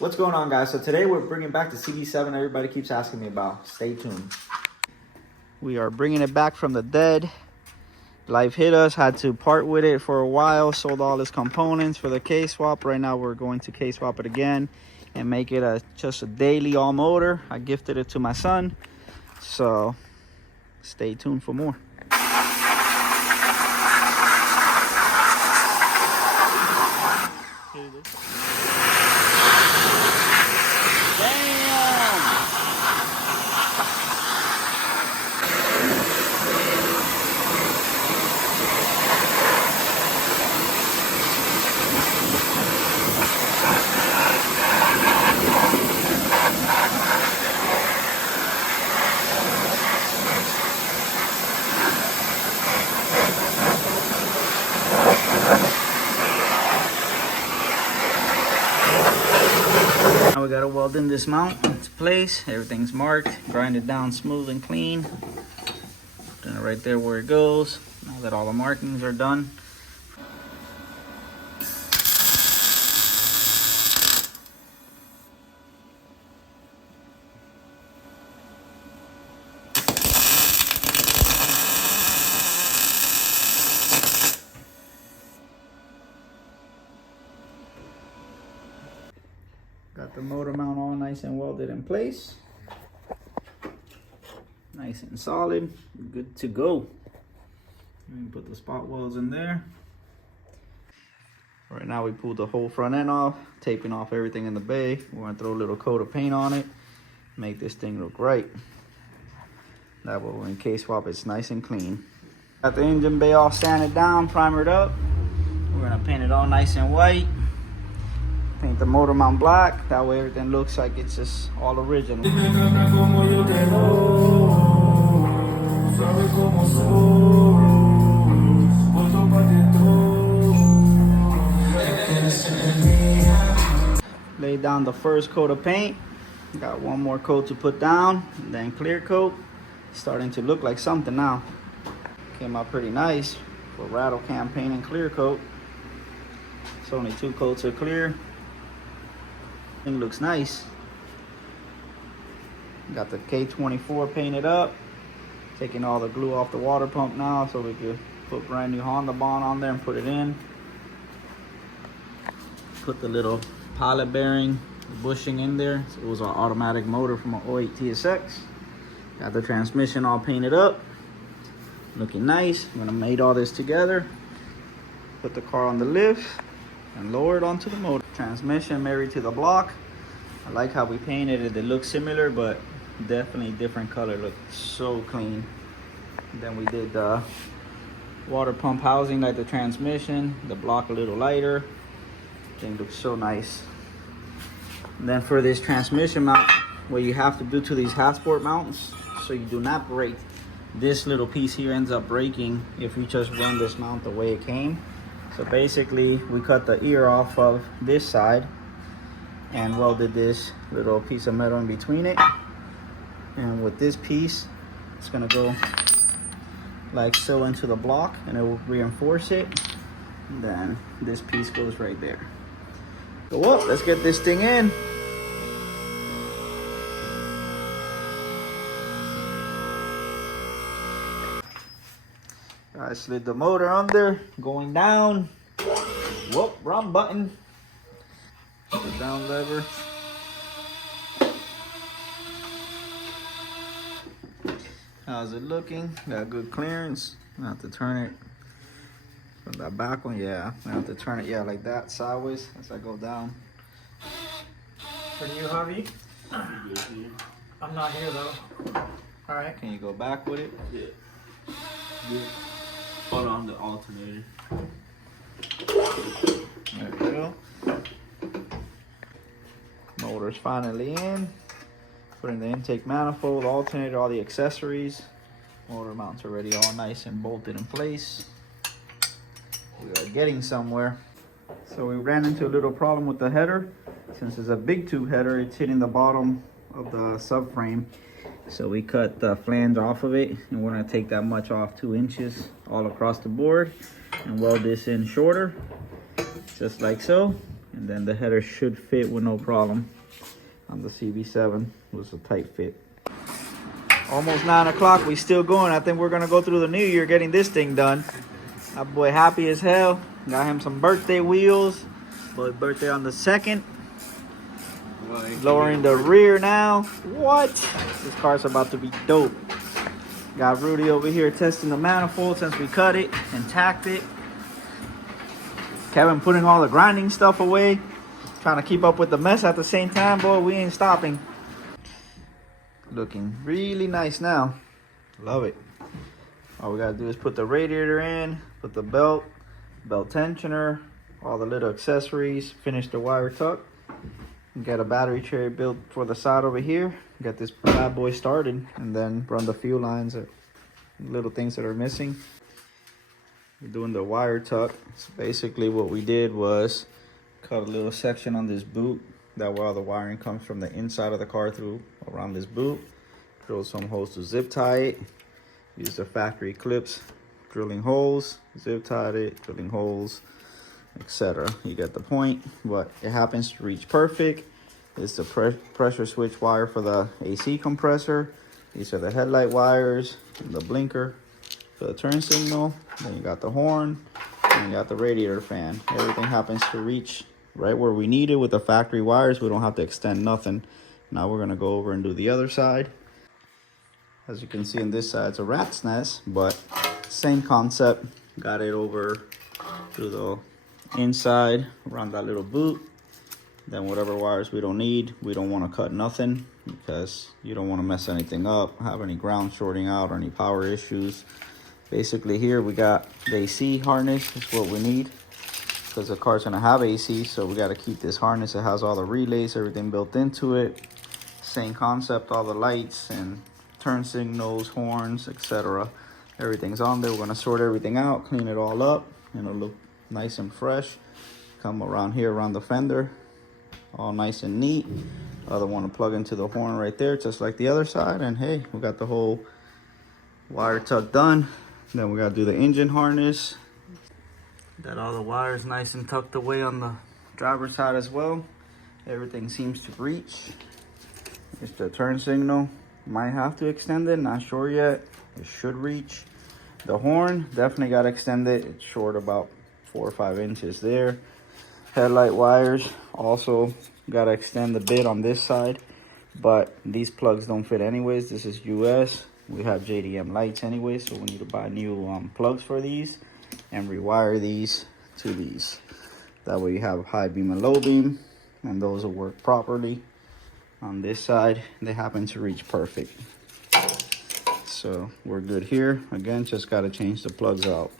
What's going on, guys? So today we're bringing back the cb7 everybody keeps asking me about. Stay tuned. We are bringing it back from the dead. Life hit us, had to part with it for a while, sold all its components for the K-swap. Right now we're going to K-swap it again and make it just a daily all motor. I gifted it to my son, so stay tuned for more. Now we gotta weld in this mount into place. Everything's marked, grind it down smooth and clean. Put it right there where it goes. Now that all the markings are done. Got the motor mount all nice and welded in place. Nice and solid, good to go. Put the spot welds in there. Right now we pulled the whole front end off, taping off everything in the bay. We're gonna throw a little coat of paint on it, make this thing look right. That way when K-swap it's nice and clean. Got the engine bay all sanded down, primered up. We're gonna paint it all nice and white. Paint the motor mount black, that way everything looks like it's just all original. Lay down the first coat of paint. Got one more coat to put down, and then clear coat. Starting to look like something now. Came out pretty nice for rattle can paint and clear coat. It's only 2 coats of clear. Thing looks nice. Got the K24 painted up. Taking all the glue off the water pump now so we could put brand new Honda bond on there and put it in. Put the little pilot bearing, the bushing in there. So it was an automatic motor from an 08 TSX. Got the transmission all painted up. Looking nice. I'm gonna mate all this together. Put the car on the lift and lower it onto the motor. Transmission married to the block. I like how we painted it. It looks similar, but definitely different color. Look so clean. Then we did the water pump housing like the transmission, the block a little lighter. Thing looks so nice. And then for this transmission mount, what you have to do to these half sport mounts so you do not break, this little piece here ends up breaking if you just run this mount the way it came. So basically we cut the ear off of this side and welded this little piece of metal in between it. And with this piece, it's gonna go like so into the block and it will reinforce it. And then this piece goes right there. Go up, let's get this thing in. I slid the motor under, going down. Whoop, wrong button. The down lever. How's it looking? Got good clearance. I have to turn it from that back one. Yeah, I have to turn it, yeah, like that, sideways as I go down. For you, Javi? I'm not here though. All right. Can you go back with it? Yeah. Hold on the alternator. There we go. Motor's finally in. Put in the intake manifold, alternator, all the accessories. Motor mounts already all nice and bolted in place. We are getting somewhere. So we ran into a little problem with the header. Since it's a big tube header, it's hitting the bottom of the subframe. So we cut the flange off of it, and we're gonna take that much off, 2 inches all across the board, and weld this in shorter, just like so. And then the header should fit with no problem. On the cb7, it was a tight fit. Almost 9 o'clock, we still going. I think we're gonna go through the new year getting this thing done. My boy happy as hell. Got him some birthday wheels. Boy birthday on the 2nd. Lowering the rear now. What? This car's about to be dope. Got Rudy over here testing the manifold since we cut it and tacked it. Kevin putting all the grinding stuff away. Trying to keep up with the mess at the same time. Boy, we ain't stopping. Looking really nice now. Love it. All we gotta do is put the radiator in, put the belt tensioner, all the little accessories, finish the wire tuck. Get a battery tray built for the side over here. Get this bad boy started, and then run the fuel lines. Little things that are missing. We're doing the wire tuck. So basically what we did was cut a little section on this boot. That way all the wiring comes from the inside of the car through around this boot. Drill some holes to zip tie it. Use the factory clips, drilling holes, zip tied it, drilling holes, etc. You get the point. But it happens to reach perfect. It's the pressure switch wire for the AC compressor. These are the headlight wires, and the blinker for the turn signal. Then you got the horn, and you got the radiator fan. Everything happens to reach right where we need it with the factory wires. We don't have to extend nothing. Now we're gonna go over and do the other side. As you can see on this side, it's a rat's nest, but same concept. Got it over through the inside around that little boot. Then whatever wires we don't need, we don't want to cut nothing because you don't want to mess anything up, have any ground shorting out or any power issues. Basically here we got the AC harness, is what we need because the car's gonna have AC, so we got to keep this harness. It has all the relays, everything built into it. Same concept, all the lights and turn signals, horns, etc. Everything's on there. We're gonna sort everything out, clean it all up, and it'll look nice and fresh. Come around here, around the fender, all nice and neat. Other one to plug into the horn right there, just like the other side. And hey, we got the whole wire tuck done. Then we gotta do the engine harness. Got all the wires nice and tucked away on the driver's side as well. Everything seems to reach. It's the turn signal. Might have to extend it, not sure yet. It should reach. The horn, definitely got to extend it. It's short about 4 or 5 inches there. Headlight wires, also got to extend a bit on this side. But these plugs don't fit anyways. This is US. We have JDM lights anyway, so we need to buy new plugs for these and rewire these to these. That way you have high beam and low beam, and those will work properly. On this side, they happen to reach perfect. So we're good here. Again, just got to change the plugs out.